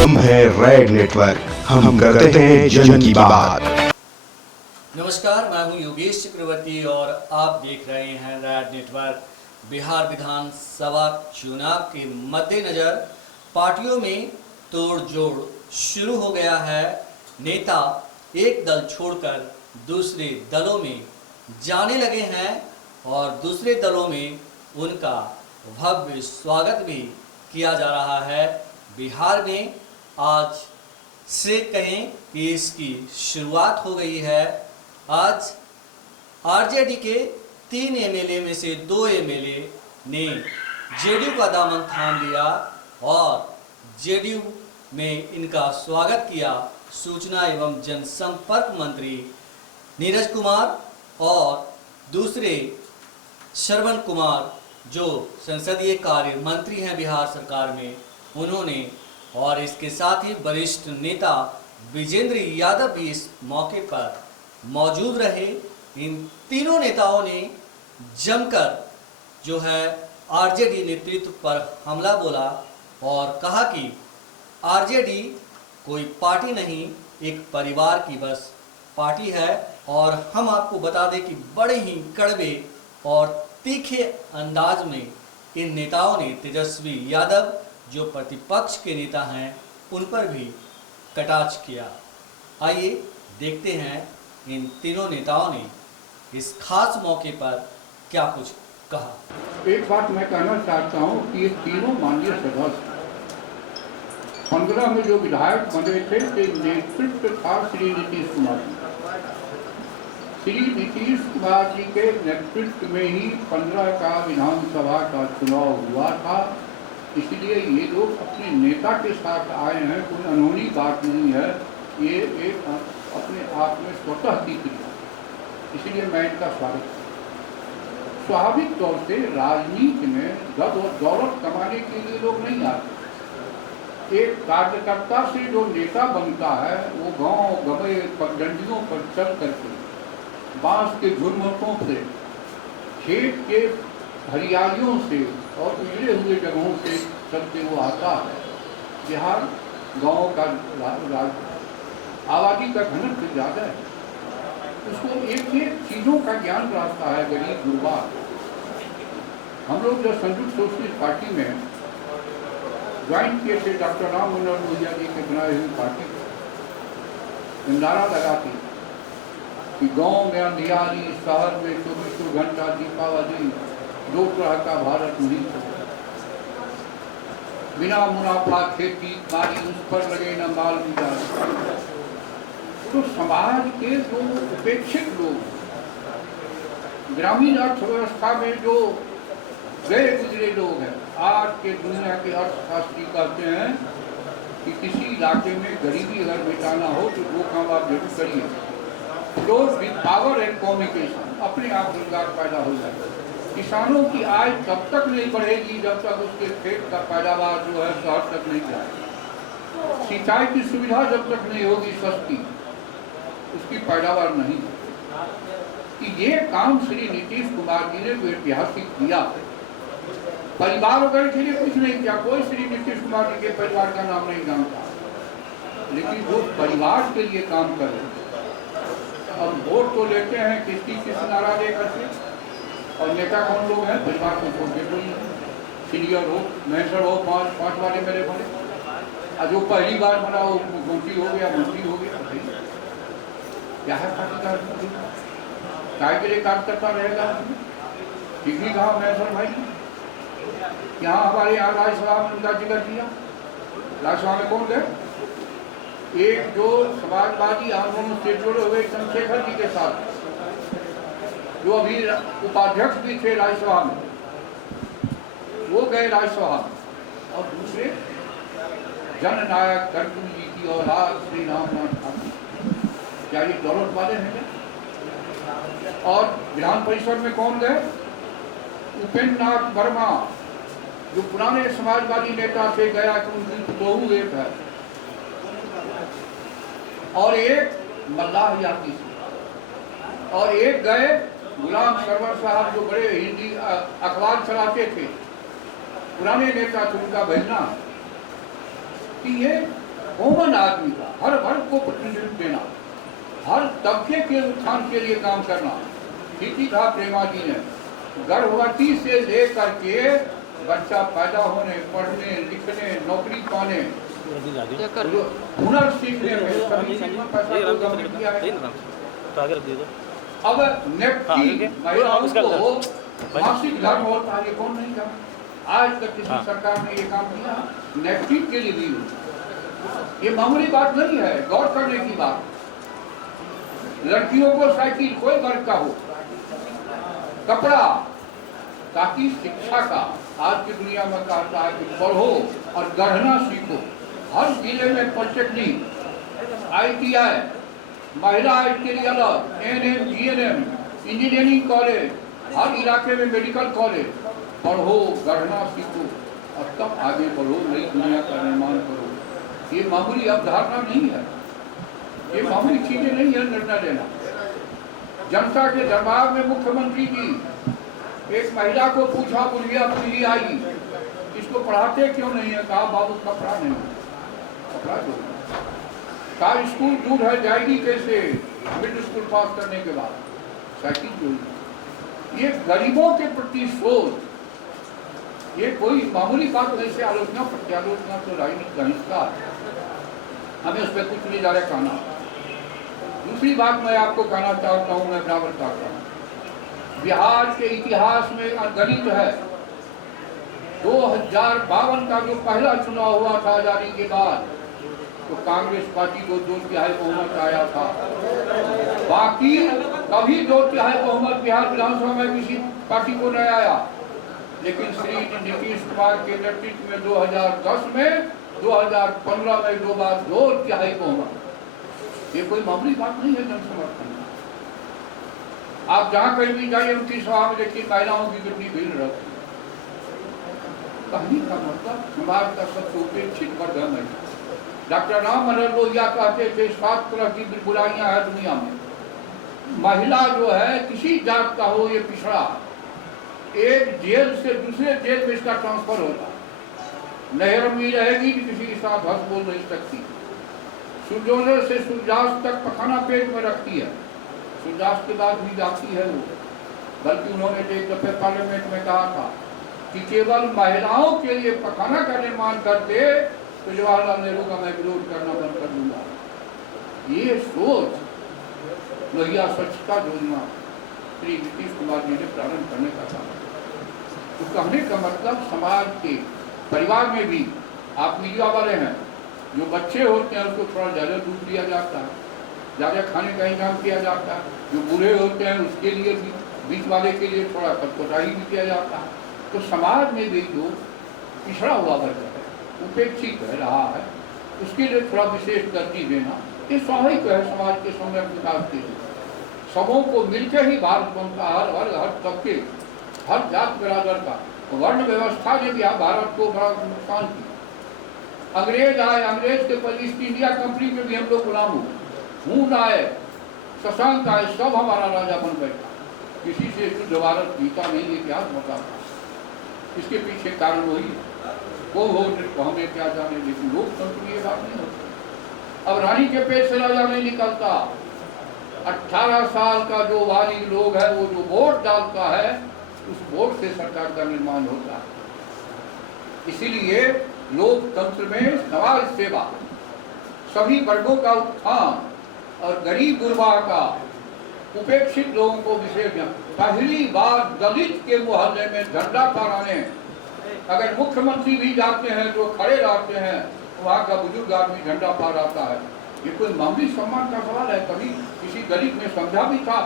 हम हैं red network, हम करते हैं जन की बात। नमस्कार, मैं हूं योगेश चक्रवर्ती और आप देख रहे हैं रेड नेटवर्क। बिहार विधानसभा चुनाव के मद्देनजर पार्टियों में तोड़ जोड़ शुरू हो गया है। नेता एक दल छोड़कर दूसरे दलों में जाने लगे हैं और दूसरे दलों में उनका भव्य स्वागत भी किया जा रहा है। बिहार में आज से कहें कि इसकी शुरुआत हो गई है। आज आरजेडी के 3 एमएलए में से 2 एमएलए ने जेडीयू का दामन थाम लिया और जेडीयू में इनका स्वागत किया सूचना एवं जनसंपर्क मंत्री नीरज कुमार और दूसरे श्रवण कुमार जो संसदीय कार्य मंत्री हैं बिहार सरकार में, उन्होंने और इसके साथ ही वरिष्ठ नेता विजेंद्र यादव भी इस मौके पर मौजूद रहे। इन तीनों नेताओं ने जमकर जो है आरजेडी नेतृत्व पर हमला बोला और कहा कि आरजेडी कोई पार्टी नहीं, एक परिवार की बस पार्टी है। और हम आपको बता दें कि बड़े ही कड़वे और तीखे अंदाज में इन नेताओं ने तेजस्वी यादव जो प्रतिपक्ष के नेता हैं उन पर भी कटाक्ष किया। आइए देखते हैं इन तीनों नेताओं ने इस खास मौके पर क्या कुछ कहा। एक बात मैं कहना चाहता हूं कि ये तीनों माननीय सदस्य 15 में जो विधायक बने थे कि नेतृत्व था श्री नीतीश कुमार जी। श्री नीतीश कुमार जी के नेतृत्व में ही 15 का विधानसभा का चुनाव हुआ था। इसलिए ये लोग अपने नेता के साथ आए हैं, कोई अनहोनी बात नहीं है। ये एक अपने आप में स्वतः की क्रिया, इसलिए मैं इनका स्वागत करता हूं। स्वाभाविक तौर से राजनीति में गद और दौलत कमाने के लिए लोग नहीं आते। एक कार्यकर्ता से जो नेता बनता है वो गांव गवे पगडंडियों पर चल करके, बांस के झुरमुटों से, खेत के हरियालियों से और उजड़े हुए जगहों से चलते वो आता है। बिहार गांव का आबादी का घनत्व ज़्यादा है, उसको एक एक चीज़ों का ज्ञान रहता है, गरीब गुरबा। हम लोग जब संयुक्त सोशलिस्ट पार्टी में ज्वाइन किए थे, डॉक्टर राम मनोहर लोहिया जी के बनाए हुई पार्टी नारा लगाती कि गांव में अंधियारी, शहर में 24 घंटा दीपावली, 2 तरह का भारत नहीं चलता। बिना मुनाफा खेती मारी, उस पर लगे न माल गुजार। तो समाज के जो उपेक्षित लोग, ग्रामीण अर्थव्यवस्था में जो गए गुजरे लोग हैं, आज के दुनिया के अर्थशास्त्री कहते हैं कि किसी इलाके में गरीबी अगर मिटाना हो तो 2 काम आप जरूर करिए। तो विद पावर एंड कम्युनिकेशन अपने आप रोजगार पैदा हो जाएगा। किसानों की आय तब तक नहीं बढ़ेगी जब तक उसके खेत का पैदावार जो है शहर तक नहीं जाए। सिंचाई की सुविधा जब तक नहीं होगी सस्ती, उसकी पैदावार नहीं होगी। कि ये काम श्री नीतीश कुमार जी ने जो ऐतिहासिक किया, परिवार वगैरह के लिए कुछ नहीं किया। कोई श्री नीतीश कुमार जी के परिवार का नाम नहीं जानता, लेकिन वो परिवार के लिए काम कर रहे हैं। अब वोट तो लेते हैं किस नारा लेकर के, और नेता कौन लोग हैं? परिवार को छोड़ के कोई सीनियर हो, मैसर हो, 5 वाले मेरे बने, और जो पहली बार बना वो मुख्यमंत्री हो गया, मंत्री हो गया। क्या है काय के लिए काम करता रहेगा? ठीक ही कहा मैसर भाई। यहाँ हमारे यहाँ राज्यसभा में उनका जिक्र किया। राज्यसभा में कौन गए? एक जो समाजवादी आंदोलन से जुड़े हुए चंद्रशेखर जी के साथ, जो अभी उपाध्यक्ष भी थे राज्यसभा में, वो गए राज्यसभा में। और दूसरे जननायक कर्पूरी जी की औलाद श्री रामनाथ ठाकुर, क्या ये दौलत वाले हैं क्या? और विधान परिषद में कौन गए? उपेंद्र नाथ वर्मा, जो पुराने समाजवादी नेता से गया कि उनकी बहू एक है, और एक मल्लाह याती से, और एक गए गुलाम सरवर साहब जो बड़े हिंदी अखबार चलाते थे, पुराने नेता थे, उनका भेजना कि ये कॉमन आदमी का, हर वर्ग को प्रतिनिधित्व देना, हर तबके के उत्थान के लिए काम करना। ठीक ही कहा प्रेमा जी ने, गर्भवती से लेकर के बच्चा पैदा होने, पढ़ने, लिखने, नौकरी पाने, हुनर सीखने में सभी चीज में पैसा को गवर्नमेंट दिया है। अब नेफ्टी महिलाओं को मासिक धर्म होता है, ये कौन नहीं करता? आज तक किसी सरकार ने ये काम किया? नेफ्टी के लिए भी ये मामूली बात नहीं है, गौर करने की बात। लड़कियों को साइकिल कोई वर्ग का हो, कपड़ा, ताकि शिक्षा का आज की दुनिया में कहता है कि पढ़ो और गढ़ना सीखो। हर जिले में पॉलिटेक्निक, ITI, महिला के लिए अलग, ANM, GNM, इंजीनियरिंग कॉलेज, हर इलाके में मेडिकल कॉलेज। पढ़ो, गढ़ना सीखो और तब आगे बढ़ो, नई दुनिया का निर्माण करो। ये मामूली अवधारणा नहीं है, ये मामूली चीजें नहीं है निर्णय लेना। जनता के दरबार में मुख्यमंत्री जी एक महिला को पूछा, बुढ़िया बुढ़ी आई, इसको पढ़ाते क्यों नहीं है? कहा बाबू कपड़ा नहीं, कपड़ा दो। कहा स्कूल दूर है, जाएगी कैसे मिडिल स्कूल पास करने के बाद? साइकिल जो। ये गरीबों के प्रति सोच, ये कोई मामूली बात नहीं से आलोचना प्रत्यालोचना तो राजनीतिक का हिस्सा है, हमें उस पर कुछ नहीं जा रहा कहना। दूसरी बात मैं आपको कहना चाहता हूँ, मैं बराबर चाहता हूँ, बिहार के इतिहास में अगणित है। 2052 का जो पहला चुनाव हुआ था आजादी के बाद, तो कांग्रेस पार्टी को 2/3 बहुमत आया था। बाकी कभी 2/3 बहुमत बिहार विधानसभा में किसी पार्टी को नहीं आया। लेकिन श्री नीतीश कुमार के नेतृत्व में 2010 में, 2015 में 2 बार 2/3 बहुमत। ये कोई मामूली बात नहीं है जन समर्थन। आप जहाँ कहीं भी जाइए उनकी सभा में देखिए महिलाओं की कितनी भीड़ रहती है। कहने का मतलब समाज का सबसे उपेक्षित वर्ग है। डॉक्टर राम मनोहर लोहिया कहते थे 7 तरह की बुराइयां हैं दुनिया में। महिला जो है किसी जात का हो, ये पिछड़ा, एक जेल से दूसरे जेल में इसका ट्रांसफर होता, नहर में रहेगी कि किसी के साथ हंस बोल नहीं सकती, सूर्योदय से सूर्यास्त तक पखाना पेट में रखती है, सूर्यास्त के बाद भी जाती है वो। बल्कि उन्होंने एक दफे पार्लियामेंट में कहा था कि केवल महिलाओं के लिए पखाना का निर्माण करते तो जवाहरलाल नेहरू का मैं विरोध करना बंद कर दूंगा। ये सोच लोहिया स्वच्छता योजना श्री नीतीश कुमार जी ने प्रारंभ करने का था। तो कहने का मतलब समाज के परिवार में भी, आप मीडिया वाले हैं, जो बच्चे होते हैं उसको थोड़ा ज़्यादा दूध दिया जाता है, ज़्यादा खाने का इंतजाम किया जाता है। जो बूढ़े होते हैं उसके लिए भी, बीच वाले के लिए थोड़ा कटकोटाही भी किया जाता है। तो समाज में भी जो पिछड़ा हुआ वर्ग है, उपेक्षित रहा है, उसके लिए थोड़ा विशेष तरजीह देना ये स्वाभाविक है। समाज के समय विकास के लिए सबों को मिलकर ही भारत बनता है। हर वर्ग, हर तबके, हर जात बिरादर का। वर्ण व्यवस्था ने भी भारत को बड़ा नुकसान किया। अंग्रेज आए, अंग्रेज के पर ईस्ट इंडिया कंपनी में भी हम लोग गुलाम हुए। हून आए, शशांक आए, सब हमारा राजा बन बैठा। किसी से शुद्ध भारत जीता नहीं, ये क्या बताता। इसके पीछे कारण वही है। वो हो हमें क्या जाने, लेकिन लोकतंत्र की ये बात नहीं होती। अब रानी के पेट से राजा नहीं निकलता। 18 साल का जो वाली लोग है, वो जो वोट डालता है, उस वोट से सरकार का निर्माण होता है। इसीलिए लोकतंत्र में समाज सेवा, सभी वर्गों का उत्थान और गरीब गुरबा का, उपेक्षित लोगों को विशेष। पहली बार दलित के मोहल्ले में झंडा फहराने अगर मुख्यमंत्री भी जाते हैं, जो खड़े रहते हैं, वहाँ का बुजुर्ग आदमी झंडा फहराता है। ये कोई मामूली सम्मान का सवाल है। कभी किसी दलित ने समझा भी था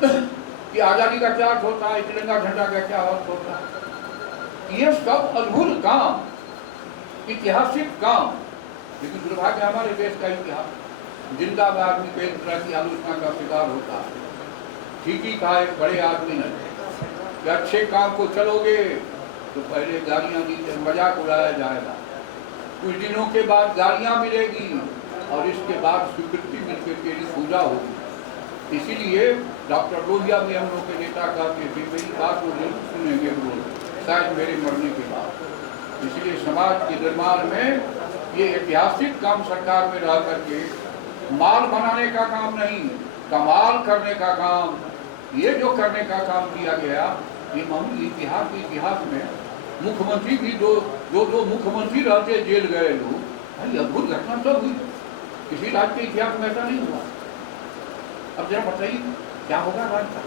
कि आजादी का क्या अर्थ होता है, तिरंगा झंडा का क्या अर्थ होता है। ये सब अद्भुत काम, ऐतिहासिक काम, लेकिन दुर्भाग्य हमारे देश का इतिहास जिंदा में आदमी कई तरह की आलोचना का शिकार होता है। ठीक ही कहा एक बड़े आदमी ने कि अच्छे काम को चलोगे तो पहले गालियाँ दी, मजाक उड़ाया जाएगा, कुछ दिनों के बाद गालियाँ मिलेगी और इसके बाद स्वीकृति मिलकर तेरी पूजा होगी। इसीलिए डॉक्टर लोहिया भी हम लोग के नेता कहते थे, मेरी बात वो जरूर सुनेंगे वो शायद मेरे मरने के बाद। इसलिए समाज के निर्माण में ये ऐतिहासिक काम सरकार में रह करके माल बनाने का काम नहीं, कमाल करने का काम, ये जो करने का काम किया गया, ये मामूली इतिहास में मुख्यमंत्री भी जो मुख्यमंत्री रहते जेल गए लोग, भाई अद्भुत घटना सब हुई। किसी राज्य के इतिहास में ऐसा नहीं हुआ। अब जरा बताइए क्या होगा राज्य का।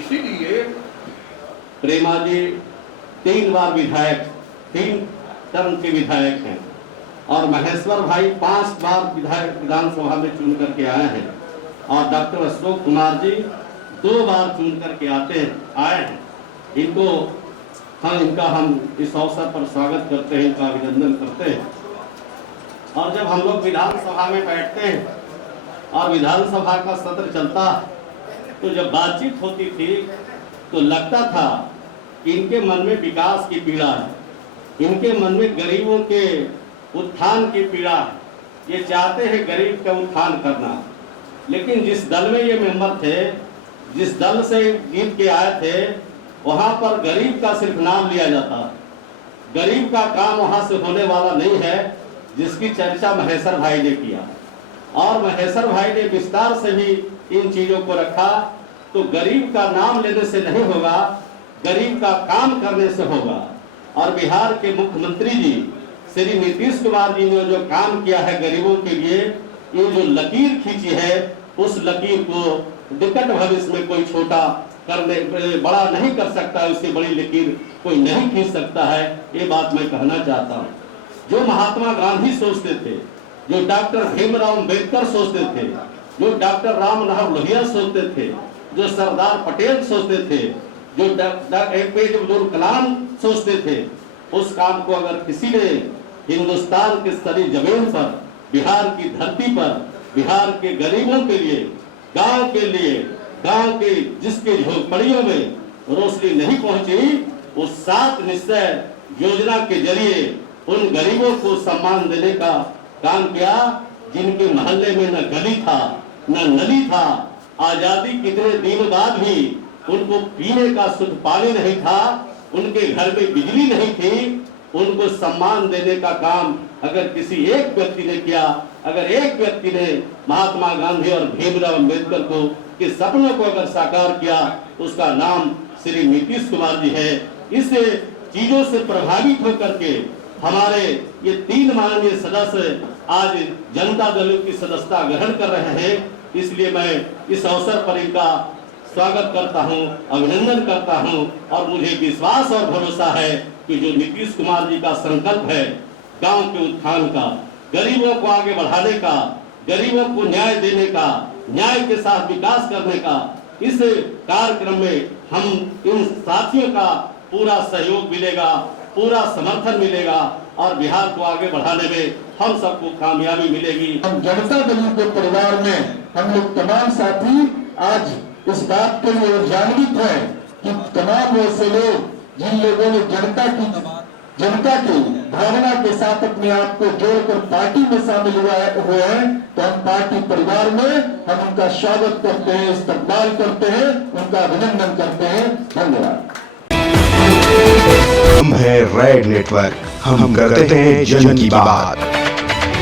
इसीलिए प्रेमा जी 3 बार विधायक, 3 टर्म के विधायक हैं और महेश्वर भाई 5 बार विधायक विधानसभा में चुन करके आए हैं और डॉक्टर अशोक कुमार जी 2 बार चुन करके आए हैं। इनका हम इस अवसर पर स्वागत करते हैं, इनका अभिनंदन करते हैं। और जब हम लोग विधानसभा में बैठते हैं और विधानसभा का सत्र चलता, तो जब बातचीत होती थी तो लगता था कि इनके मन में विकास की पीड़ा है, इनके मन में गरीबों के उत्थान की पीड़ा है, ये चाहते हैं गरीब का उत्थान करना। लेकिन जिस दल में ये मेंबर थे, जिस दल से जीत के आए थे, वहां पर गरीब का सिर्फ नाम लिया जाता। गरीब का काम वहां से होने वाला नहीं है, जिसकी चर्चा महेश्वर भाई ने किया। और महेश्वर भाई ने विस्तार से भी इन चीजों को रखा। तो गरीब का नाम लेने से नहीं होगा, गरीब का काम करने से होगा। और बिहार के मुख्यमंत्री जी श्री नीतीश कुमार जी ने जो काम किया है गरीबों के लिए, ये जो लकीर खींची है, उस लकीर को निकट भविष्य में कोई छोटा करने बड़ा नहीं कर सकता, उससे बड़ी लकीर कोई नहीं खींच सकता है। ये बात मैं कहना चाहता हूँ। जो महात्मा गांधी सोचते थे, जो डॉक्टर भीमराव अम्बेडकर सोचते थे, जो डॉक्टर राम मनोहर लोहिया सोचते थे, जो सरदार पटेल सोचते थे, जो APJ अब्दुल कलाम सोचते थे, उस काम को अगर किसी ने हिंदुस्तान के सारी जमीन पर, बिहार की धरती पर, बिहार के गरीबों के लिए, गांव के लिए, गांव के जिसके झोपड़ियों में रोशनी नहीं पहुंची, उस 7 निश्चय योजना के जरिए उन गरीबों को सम्मान देने का काम किया, जिनके मोहल्ले में न गली था न नली था। आजादी कितने दिन बाद भी उनको पीने का शुद्ध पानी नहीं था, उनके घर में बिजली नहीं थी। उनको सम्मान देने का काम अगर किसी एक व्यक्ति ने किया, अगर एक व्यक्ति ने महात्मा गांधी और भीमराव अम्बेडकर को के सपनों को अगर साकार किया, उसका नाम श्री नीतीश कुमार जी है। इस चीजों से प्रभावित होकर के हमारे ये 3 माननीय सदस्य आज जनता दल की सदस्यता ग्रहण कर रहे हैं। इसलिए मैं इस अवसर पर इनका स्वागत करता हूं, अभिनंदन करता हूं। और मुझे विश्वास और भरोसा है कि जो नीतीश कुमार जी का संकल्प है गांव के उत्थान का, गरीबों को आगे बढ़ाने का, गरीबों को न्याय देने का, न्याय के साथ विकास करने का, इस कार्यक्रम में हम इन साथियों का पूरा सहयोग मिलेगा, पूरा समर्थन मिलेगा और बिहार को आगे बढ़ाने में हम सबको कामयाबी मिलेगी। हम जनता दल के परिवार में हम लोग तमाम साथी आज इस बात के लिए जागरूक हैं कि तमाम ऐसे लोग जिन लोगों ने जनता की भावना के साथ अपने आप को जोड़कर पार्टी में शामिल हुए हैं, तो हम पार्टी परिवार में हम उनका स्वागत करते हैं, इस्तकबाल करते हैं, उनका अभिनंदन करते हैं। धन्यवाद। हम है रेड नेटवर्क, हम करते हैं जन की बात।